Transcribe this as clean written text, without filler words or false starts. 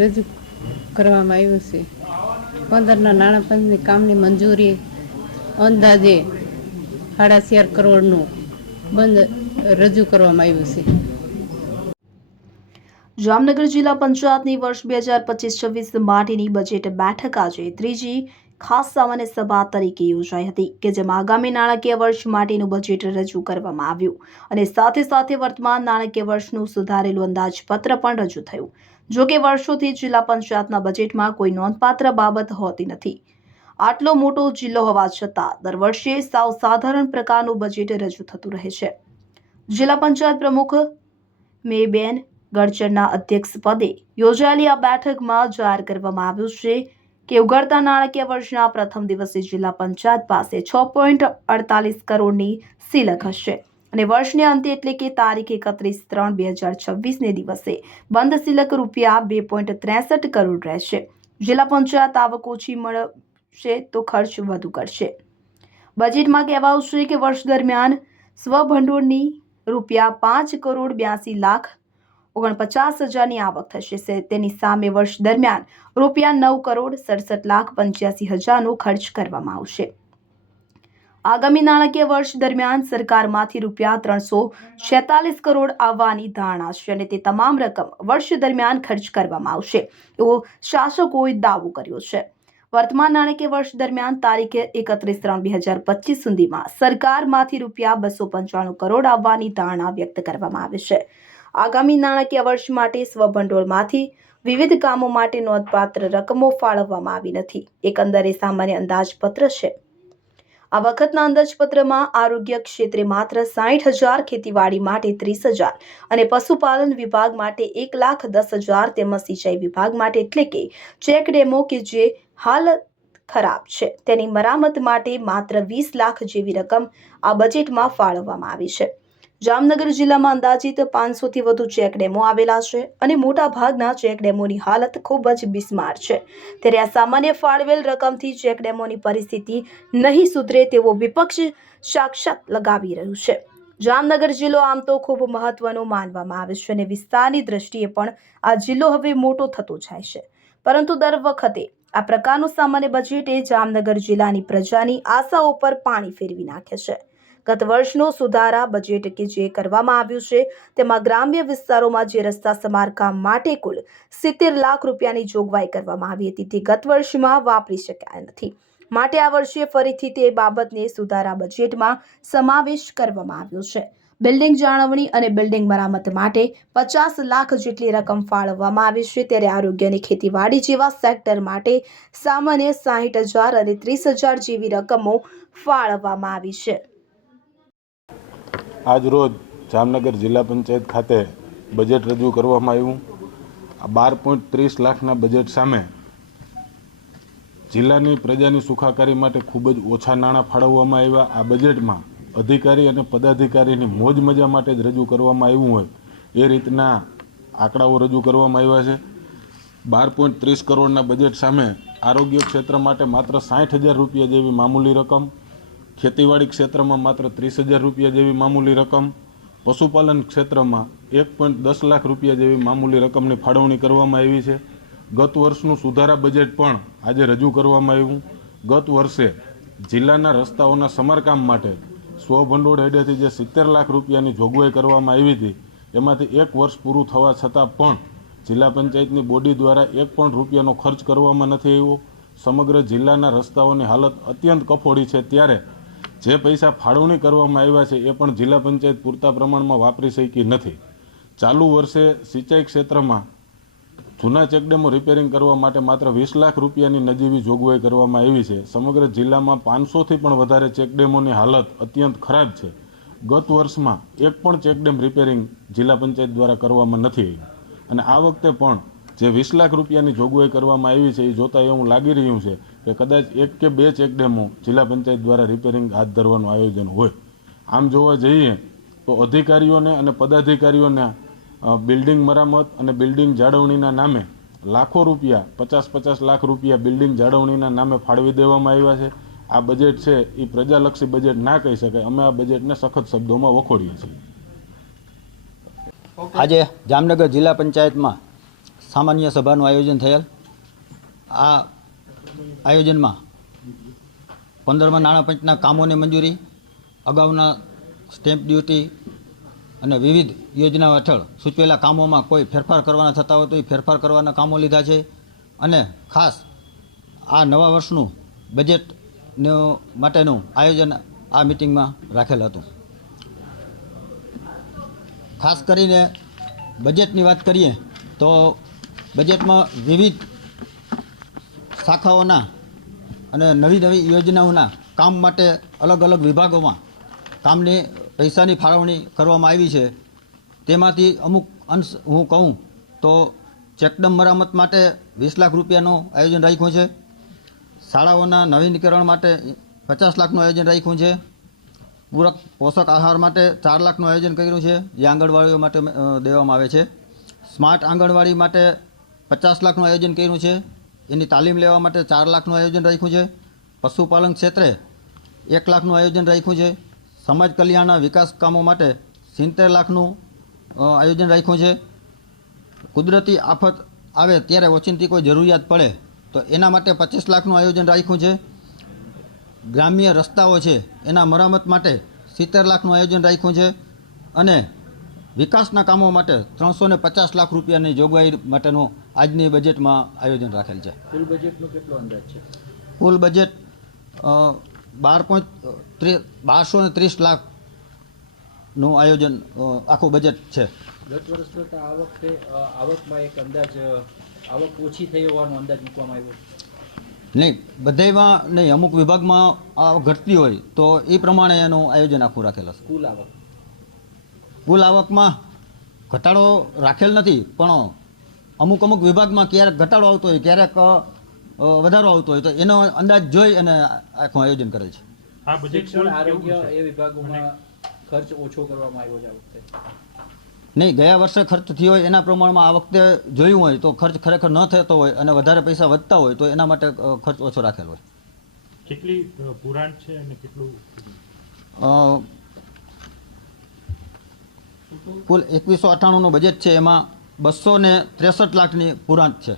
રજૂ કરવામાં આવ્યું છે. 15ના નાણાં પંચની કામની મંજૂરી અંદાજે 4.5 કરોડનું બંધ રજૂ કરવામાં આવ્યું છે. જામનગર જિલ્લા પંચાયતની વર્ષ 2025-26 માટેની બજેટ બેઠક આજે ત્રીજી ખાસ સામાન્ય સભા તરીકે યોજાઈ હતી કે જેમાં આગામી નાણાકીય વર્ષ માટેનું બજેટ રજૂ કરવામાં આવ્યું અને સાથે સાથે વર્તમાન નાણાકીય વર્ષનું સુધારેલું અંદાજપત્ર પણ રજૂ થયું. જો કે વર્ષોથી જિલ્લા પંચાયતના બજેટમાં કોઈ નોંધપાત્ર બાબત હોતી નથી. આટલો મોટો જિલ્લો હોવા છતાં દર વર્ષે સાવ સાધારણ પ્રકારનું બજેટ રજૂ થતું રહે છે. જિલ્લા પંચાયત પ્રમુખ મેબેન ગડચરના અધ્યક્ષ પદે યોજાયેલી આ બેઠકમાં જાહેર કરવામાં આવ્યું છે કે ઉઘડતા નાણાકીય વર્ષના પ્રથમ દિવસે જિલ્લા પંચાયત પાસે 6.48 કરોડની સિલક હશે અને વર્ષને અંતે એટલે કે તારીખ 31/3/2026 ને દિવસે બંધ સિલક રૂપિયા 2.63 કરોડ રહેશે. જિલ્લા પંચાયત આવક ઓછી મળશે તો ખર્ચ વધુ કરશે. બજેટમાં કહેવાયું છે કે વર્ષ દરમિયાન સ્વભંડોળની રૂપિયા 5,42,49,000ની આવક થશે. તેની સામે વર્ષ દરમિયાન રૂપિયા 9,67,85,000નો ખર્ચ કરવામાં આવશે. આગામી નાણાકીય વર્ષ દરમિયાન સરકારમાંથી રૂપિયા 346 કરોડ આવવાની ધારણા છે અને તે તમામ રકમ વર્ષ દરમિયાન ખર્ચ કરવામાં આવશે એવો શાસકોએ દાવો કર્યો છે. વર્તમાન નાણાકીય વર્ષ દરમિયાન તારીખ 31/3/2025 સુધીમાં સરકારમાંથી રૂપિયા 295 કરોડ આવવાની ધારણા વ્યક્ત કરવામાં આવી છે. આગામી નાણાકીય વર્ષ માટે સ્વભંડોળમાંથી વિવિધ કામો માટે નોંધપાત્ર રકમો ફાળવવામાં આવી નથી. એકંદરે સામાન્ય અંદાજપત્ર છે. આ વખતના અંદાજપત્રમાં આરોગ્ય ક્ષેત્રે માત્ર 60,000, ખેતીવાડી માટે 30,000 અને પશુપાલન વિભાગ માટે 1,10,000 તેમજ સિંચાઈ વિભાગ માટે એટલે કે ચેક ડેમો કે જે હાલત ખરાબ છે તેની મરામત માટે માત્ર 20 લાખ જેવી રકમ આ બજેટમાં ફાળવવામાં આવી છે. જામનગર જિલ્લામાં અંદાજિત 500થી વધુ ચેક ડેમો આવેલા છે અને મોટા ભાગના ચેક ડેમોની હાલત ખૂબ જ બિસ્માર છે. ત્યારે આ સામાન્ય ફાળવેલ રકમથી ચેક ડેમોની પરિસ્થિતિ નહીં સુધરે તેવો વિપક્ષ સાક્ષાત લગાવી રહ્યું છે. જામનગર જિલ્લો આમ તો ખૂબ મહત્વનો માનવામાં આવે છે અને વિસ્તારની દ્રષ્ટિએ પણ આ જિલ્લો હવે મોટો થતો જાય છે. પરંતુ દર વખતે આ પ્રકારનું સામાન્ય બજેટ એ જામનગર જિલ્લાની પ્રજાની આશાઓ પર પાણી ફેરવી નાખે છે. ગત વર્ષનો સુધારા બજેટ કે જે કરવામાં આવ્યું છે તેમાં ગ્રામ્ય વિસ્તારોમાં જે રસ્તા સમારકામ માટે કુલ 70 લાખ રૂપિયાની જોગવાઈ કરવામાં આવી હતી તે ગત વર્ષમાં વાપરી શકાય નથી. માટે આ વર્ષે ફરીથી તે બાબતને સુધારા બજેટમાં સમાવેશ કરવામાં આવ્યો છે. બિલ્ડિંગ જાળવણી અને બિલ્ડિંગ મરામત માટે 50 લાખ જેટલી રકમ ફાળવવામાં આવી છે. ત્યારે આરોગ્ય અને ખેતીવાડી જેવા સેક્ટર માટે સામાન્ય 60,000 અને 30,000 જેવી રકમો ફાળવવામાં આવી છે. આજ રોજ જામનગર જિલ્લા પંચાયત ખાતે બજેટ રજૂ કરવામાં આવ્યું. આ 12.30 લાખના બજેટ સામે જિલ્લાની પ્રજાની સુખાકારી માટે ખૂબ જ ઓછા નાણાં ફાળવવામાં આવ્યા. આ બજેટમાં અધિકારી અને પદાધિકારીની મોજ મજા માટે જ રજૂ કરવામાં આવ્યું હોય એ રીતના આંકડાઓ રજૂ કરવામાં આવ્યા છે. 12.30 કરોડના બજેટ સામે આરોગ્ય ક્ષેત્ર માટે માત્ર 60,000 રૂપિયા જેવી મામૂલી રકમ, ખેતીવાડી ક્ષેત્રમાં માત્ર 30,000 રૂપિયા જેવી મામૂલી રકમ, પશુપાલન ક્ષેત્રમાં 1.10 લાખ રૂપિયા જેવી મામૂલી રકમની ફાળવણી કરવામાં આવી છે. ગત વર્ષનું સુધારા બજેટ પણ આજે રજૂ કરવામાં આવ્યું. ગત વર્ષે જિલ્લાના રસ્તાઓના સમારકામ માટે સ્વભંડોળ હેઠળથી જે 70 લાખ રૂપિયાની જોગવાઈ કરવામાં આવી હતી એમાંથી 1 વર્ષ પૂરું થવા છતાં પણ જિલ્લા પંચાયતની બોડી દ્વારા 1 પણ રૂપિયાનો ખર્ચ કરવામાં નથી આવ્યો. સમગ્ર જિલ્લાના રસ્તાઓની હાલત અત્યંત કફોડી છે. ત્યારે જે પૈસા ફાળવણી કરવામાં આવ્યા છે એ પણ જિલ્લા પંચાયત પૂરતા પ્રમાણમાં વાપરી શકી નથી. ચાલુ વર્ષે સિંચાઈ ક્ષેત્રમાં જૂના ચેકડેમો રિપેરિંગ કરવા માટે માત્ર 20 લાખ રૂપિયાની નજીવી જોગવાઈ કરવામાં આવી છે. સમગ્ર જિલ્લામાં 500થી પણ વધારે ચેકડેમોની હાલત અત્યંત ખરાબ છે. ગત વર્ષમાં 1 પણ ચેકડેમ રિપેરિંગ જિલ્લા પંચાયત દ્વારા કરવામાં નથી આવ્યું અને આ વખતે પણ જે 20 લાખ રૂપિયાની જોગવાઈ કરવામાં આવી છે એ જોતાં એવું લાગી રહ્યું છે કે કદાચ 1 કે 2 ચેકડેમો જિલ્લા પંચાયત દ્વારા રિપેરિંગ હાથ ધરવાનું આયોજન હોય. આમ જોવા જઈએ તો અધિકારીઓને અને પદાધિકારીઓના બિલ્ડિંગ મરામત અને બિલ્ડિંગ જાળવણીના નામે લાખો રૂપિયા 50-50 લાખ રૂપિયા બિલ્ડિંગ જાળવણીના નામે ફાળવી દેવામાં આવ્યા છે. આ બજેટ છે એ પ્રજાલક્ષી બજેટ ના કહી શકાય. અમે આ બજેટને સખત શબ્દોમાં વખોડીએ છીએ. આજે જામનગર જિલ્લા પંચાયતમાં સામાન્ય સભાનું આયોજન થયેલ. આ આયોજનમાં 15મા નાણાં પંચના કામોની મંજૂરી, અગાઉના સ્ટેમ્પ ડ્યુટી અને વિવિધ યોજનાઓ હેઠળ સૂચવેલા કામોમાં કોઈ ફેરફાર કરવાના થતા હોય તો એ ફેરફાર કરવાના કામો લીધા છે. અને ખાસ આ નવા વર્ષનું બજેટ માટેનું આયોજન આ મિટિંગમાં રાખેલ હતું. ખાસ કરીને બજેટની વાત કરીએ તો બજેટમાં વિવિધ શાખાઓના અને નવી નવી યોજનાઓના કામ માટે અલગ અલગ વિભાગોમાં કામની પૈસાની ફાળવણી કરવામાં આવી છે. તેમાંથી અમુક અંશ હું કહું તો ચેકડેમ મરામત માટે 20 લાખ રૂપિયાનું આયોજન રાખ્યું છે. શાળાઓના નવીનીકરણ માટે 50 લાખનું આયોજન રાખ્યું છે. પૂરક પોષક આહાર માટે 4 લાખનું આયોજન કર્યું છે, જે આંગણવાડીઓ માટે દેવામાં આવે છે. સ્માર્ટ આંગણવાડી માટે 50 લાખનું આયોજન કર્યું છે. એની તાલીમ લેવા માટે 4 લાખનું આયોજન રાખ્યું છે. પશુપાલન ક્ષેત્રે 1 લાખનું આયોજન રાખ્યું છે. સમાજ કલ્યાણના વિકાસ કામો માટે 70 લાખનું આયોજન રાખ્યું છે. કુદરતી આફત આવે ત્યારે ઓચિંતી કોઈ જરૂરિયાત પડે તો એના માટે 25 લાખનું આયોજન રાખ્યું છે. ગ્રામ્ય રસ્તાઓ છે એના મરામત માટે 70 લાખનું આયોજન રાખ્યું છે. અને વિકાસના કામો માટે 350 લાખ રૂપિયાની જોગવાઈ માટેનું આજની બજેટમાં આયોજન રાખેલ છે. કુલ બજેટનો કેટલો અંદાજ છે? કુલ બજેટ 1230 લાખનું આયોજન આખું બજેટ છે. ગત વર્ષ કરતાં આ વખતે આવકમાં એક અંદાજ આવક ઓછી થઈ હોવાનો અંદાજ મૂકવામાં આવ્યો. નહીં, બધામાં નહીં, અમુક વિભાગમાં આવક ઘટતી હોય તો એ પ્રમાણે એનું આયોજન આખું રાખેલ હશે. કુલ આવક કુલ આવકમાં ઘટાડો રાખેલ નથી, પણ અમુક વિભાગમાં ક્યારેક ઘટાડો આવતો હોય, ક્યારેક વધારો આવતો હોય તો એનો અંદાજ જોઈ અને આખું આયોજન કરેલ છે. આ બજેટ શિક્ષણ, આરોગ્ય એ વિભાગોમાં ખર્ચ ઓછો કરવામાં આવ્યો છે આ વખતે. નહીં, ગયા વર્ષે ખર્ચ થયો હોય એના પ્રમાણમાં આ વખતે જોયું હોય તો ખર્ચ ખરેખર ન થતો હોય અને વધારે પૈસા વધતા હોય તો એના માટે ખર્ચ ઓછો રાખેલો હોય. કેટલી પુરાણ છે અને કેટલું કુલ 2198નું બજેટ છે, એમાં 263 લાખની પુરાંત છે.